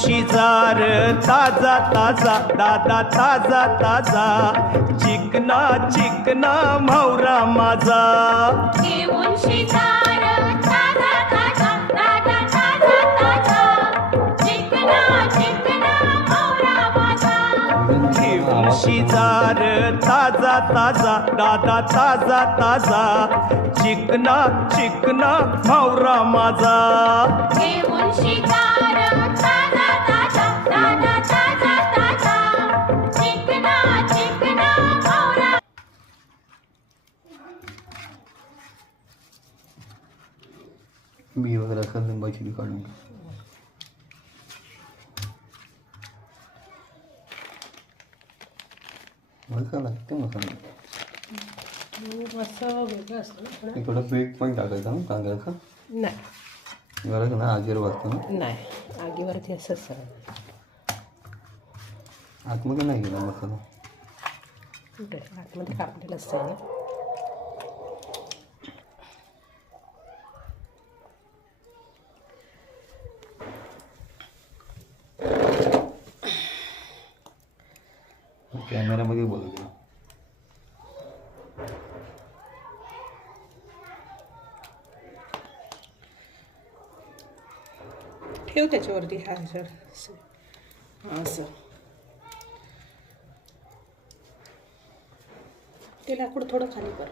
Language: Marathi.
शिजार ताजा ताजा दादा ताजा ताजा चिकना चिकना म्हावरा माझा घेऊन शिजार ताजा ताजा दादा ताजा ताजा चिकना चिकना म्हावरा माझा घेऊन शिजार ताजा ताजा दादा ताजा ताजा चिकना चिकना म्हावरा माझा घेऊन शिकार ताजा ताजा दादा ताजा ताजा चिकना चिकना म्हावरा मी वगैरे असं लिंबाची काढून मसाला लागते मसाला मसाला वेगळा असतो ना इकडं पीठ पण टाकायचं ना तांदळाचं नाही गरज ना आजीर वाजतं ना नाही आगीवरती असंच सगळं आतमध्ये नाही गेला मसाला कुठे आतमध्ये काढलेलं असतं ना कॅमेरामध्ये बोलतो ठेव त्याच्यावरती हा सर असं ते लाकूड थोडं खाली कर